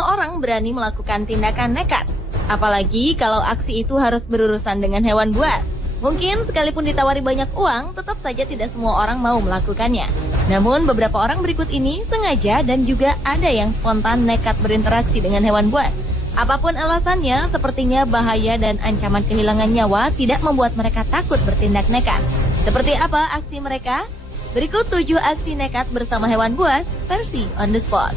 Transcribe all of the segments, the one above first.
semua orang berani melakukan tindakan nekat. Apalagi kalau aksi itu harus berurusan dengan hewan buas. Mungkin sekalipun ditawari banyak uang, tetap saja tidak semua orang mau melakukannya. Namun beberapa orang berikut ini sengaja dan juga ada yang spontan nekat berinteraksi dengan hewan buas. Apapun alasannya, sepertinya bahaya dan ancaman kehilangan nyawa tidak membuat mereka takut bertindak nekat. Seperti apa aksi mereka? Berikut 7 aksi nekat bersama hewan buas versi on the spot.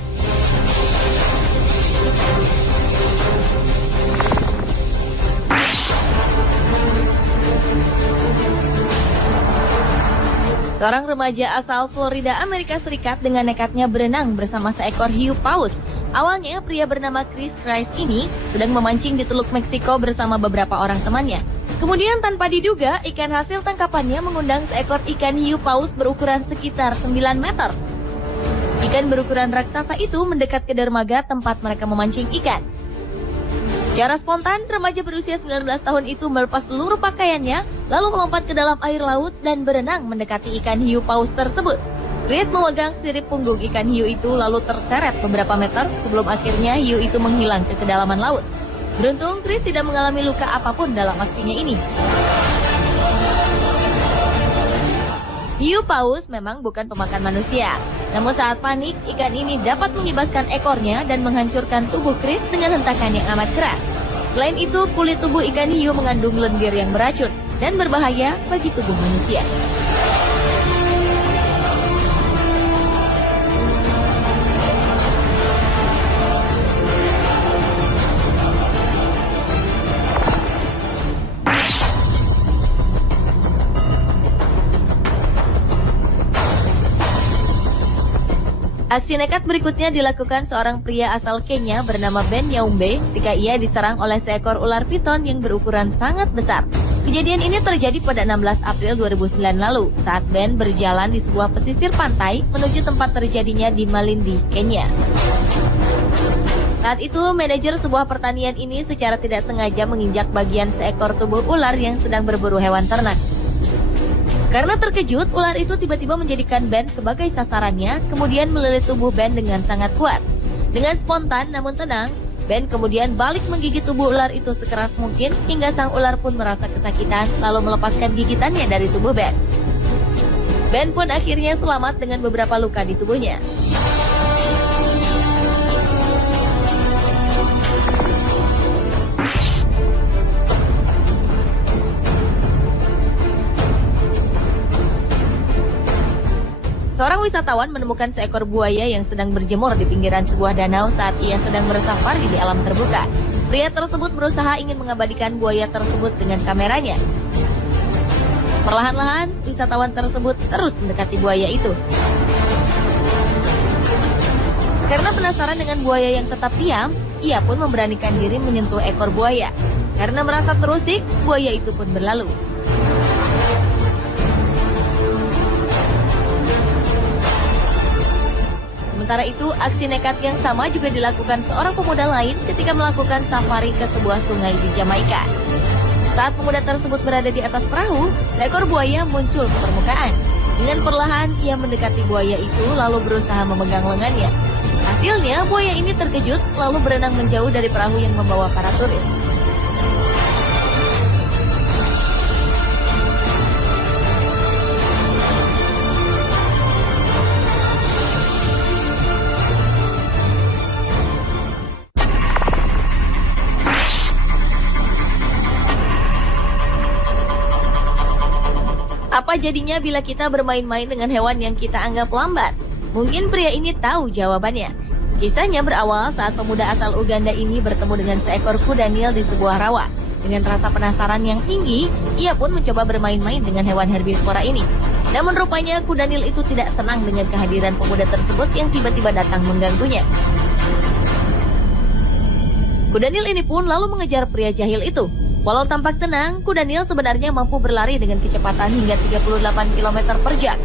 Seorang remaja asal Florida, Amerika Serikat dengan nekatnya berenang bersama seekor hiu paus. Awalnya, pria bernama Chris Christ ini sedang memancing di Teluk Meksiko bersama beberapa orang temannya. Kemudian tanpa diduga, ikan hasil tangkapannya mengundang seekor ikan hiu paus berukuran sekitar 9 meter. Ikan berukuran raksasa itu mendekat ke dermaga tempat mereka memancing ikan. Secara spontan, remaja berusia 19 tahun itu melepas seluruh pakaiannya, lalu melompat ke dalam air laut dan berenang mendekati ikan hiu paus tersebut. Chris memegang sirip punggung ikan hiu itu lalu terseret beberapa meter sebelum akhirnya hiu itu menghilang ke kedalaman laut. Beruntung, Chris tidak mengalami luka apapun dalam aksinya ini. Hiu paus memang bukan pemakan manusia. Namun saat panik, ikan ini dapat mengibaskan ekornya dan menghancurkan tubuh Chris dengan hentakan yang amat keras. Selain itu, kulit tubuh ikan hiu mengandung lendir yang beracun dan berbahaya bagi tubuh manusia. Aksi nekat berikutnya dilakukan seorang pria asal Kenya bernama Ben Nyaumbe ketika ia diserang oleh seekor ular piton yang berukuran sangat besar. Kejadian ini terjadi pada 16 April 2009 lalu saat Ben berjalan di sebuah pesisir pantai menuju tempat terjadinya di Malindi, Kenya. Saat itu, manajer sebuah pertanian ini secara tidak sengaja menginjak bagian seekor tubuh ular yang sedang berburu hewan ternak. Karena terkejut, ular itu tiba-tiba menjadikan Ben sebagai sasarannya, kemudian melilit tubuh Ben dengan sangat kuat. Dengan spontan namun tenang, Ben kemudian balik menggigit tubuh ular itu sekeras mungkin hingga sang ular pun merasa kesakitan lalu melepaskan gigitannya dari tubuh Ben. Ben pun akhirnya selamat dengan beberapa luka di tubuhnya. Seorang wisatawan menemukan seekor buaya yang sedang berjemur di pinggiran sebuah danau saat ia sedang bersafari di alam terbuka. Pria tersebut berusaha ingin mengabadikan buaya tersebut dengan kameranya. Perlahan-lahan, wisatawan tersebut terus mendekati buaya itu. Karena penasaran dengan buaya yang tetap diam, ia pun memberanikan diri menyentuh ekor buaya. Karena merasa terusik, buaya itu pun berlalu. Sementara itu, aksi nekat yang sama juga dilakukan seorang pemuda lain ketika melakukan safari ke sebuah sungai di Jamaika. Saat pemuda tersebut berada di atas perahu, seekor buaya muncul ke permukaan. Dengan perlahan, ia mendekati buaya itu lalu berusaha memegang lengannya. Hasilnya, buaya ini terkejut lalu berenang menjauh dari perahu yang membawa para turis. Apa jadinya bila kita bermain-main dengan hewan yang kita anggap lambat? Mungkin pria ini tahu jawabannya. Kisahnya berawal saat pemuda asal Uganda ini bertemu dengan seekor kuda Nil di sebuah rawa. Dengan rasa penasaran yang tinggi, ia pun mencoba bermain-main dengan hewan herbivora ini. Namun rupanya kuda Nil itu tidak senang dengan kehadiran pemuda tersebut yang tiba-tiba datang mengganggunya. Kuda Nil ini pun lalu mengejar pria jahil itu. Walau tampak tenang, kuda Nil sebenarnya mampu berlari dengan kecepatan hingga 38 km per jam.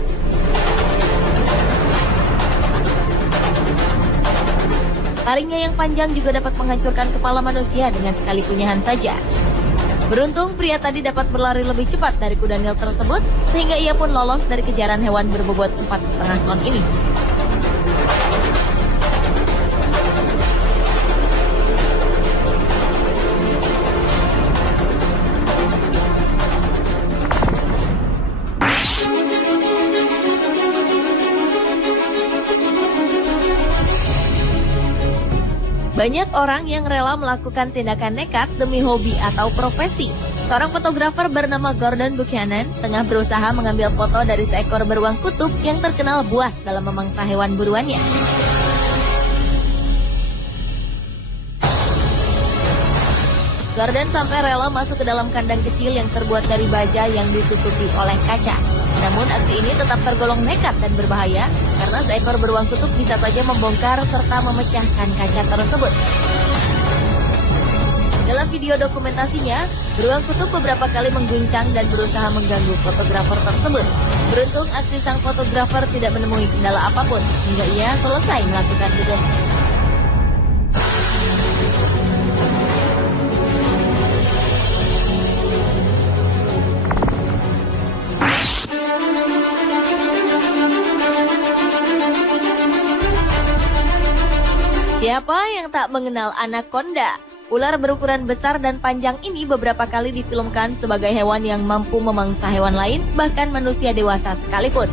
Taringnya yang panjang juga dapat menghancurkan kepala manusia dengan sekali kunyahan saja. Beruntung pria tadi dapat berlari lebih cepat dari kuda Nil tersebut, sehingga ia pun lolos dari kejaran hewan berbobot 4,5 ton ini. Banyak orang yang rela melakukan tindakan nekat demi hobi atau profesi. Seorang fotografer bernama Gordon Buchanan tengah berusaha mengambil foto dari seekor beruang kutub yang terkenal buas dalam memangsa hewan buruannya. Gordon sampai rela masuk ke dalam kandang kecil yang terbuat dari baja yang ditutupi oleh kaca. Namun aksi ini tetap tergolong nekat dan berbahaya karena seekor beruang kutub bisa saja membongkar serta memecahkan kaca tersebut. Dalam video dokumentasinya, beruang kutub beberapa kali mengguncang dan berusaha mengganggu fotografer tersebut. Beruntung aksi sang fotografer tidak menemui kendala apapun hingga ia selesai melakukan tugasnya. Siapa yang tak mengenal anaconda? Ular berukuran besar dan panjang ini beberapa kali difilmkan sebagai hewan yang mampu memangsa hewan lain, bahkan manusia dewasa sekalipun.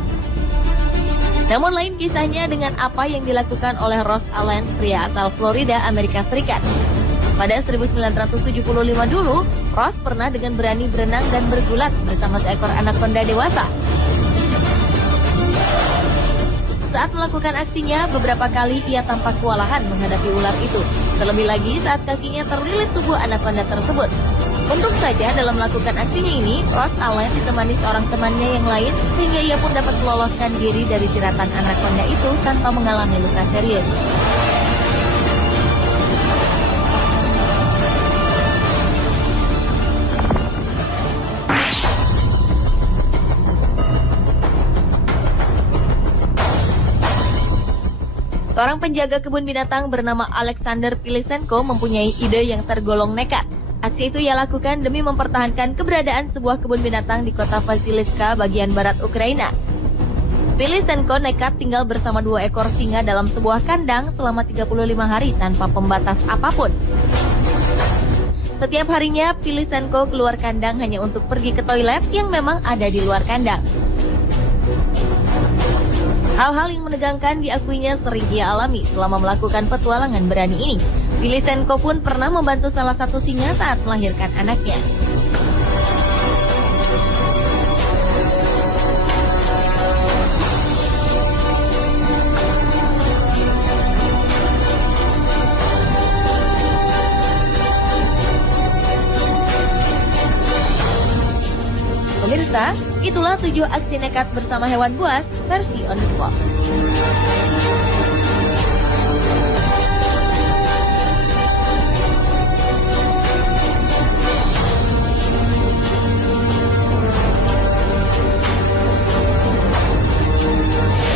Namun lain kisahnya dengan apa yang dilakukan oleh Ross Allen, pria asal Florida, Amerika Serikat. Pada 1975 dulu, Ross pernah dengan berani berenang dan bergulat bersama seekor anaconda dewasa. Saat melakukan aksinya, beberapa kali ia tampak kewalahan menghadapi ular itu. Terlebih lagi saat kakinya terlilit tubuh anaconda tersebut. Untung saja dalam melakukan aksinya ini, Ross Allen ditemani seorang temannya yang lain, sehingga ia pun dapat meloloskan diri dari jeratan anaconda itu tanpa mengalami luka serius. Seorang penjaga kebun binatang bernama Alexander Pilisenko mempunyai ide yang tergolong nekat. Aksi itu ia lakukan demi mempertahankan keberadaan sebuah kebun binatang di kota Vasilivka, bagian barat Ukraina. Pilisenko nekat tinggal bersama 2 ekor singa dalam sebuah kandang selama 35 hari tanpa pembatas apapun. Setiap harinya, Pilisenko keluar kandang hanya untuk pergi ke toilet yang memang ada di luar kandang. Hal-hal yang menegangkan diakuinya sering ia alami selama melakukan petualangan berani ini. Pilisenko pun pernah membantu salah satu singa saat melahirkan anaknya. Pemirsa, itulah 7 aksi nekat bersama hewan buas versi On The Spot.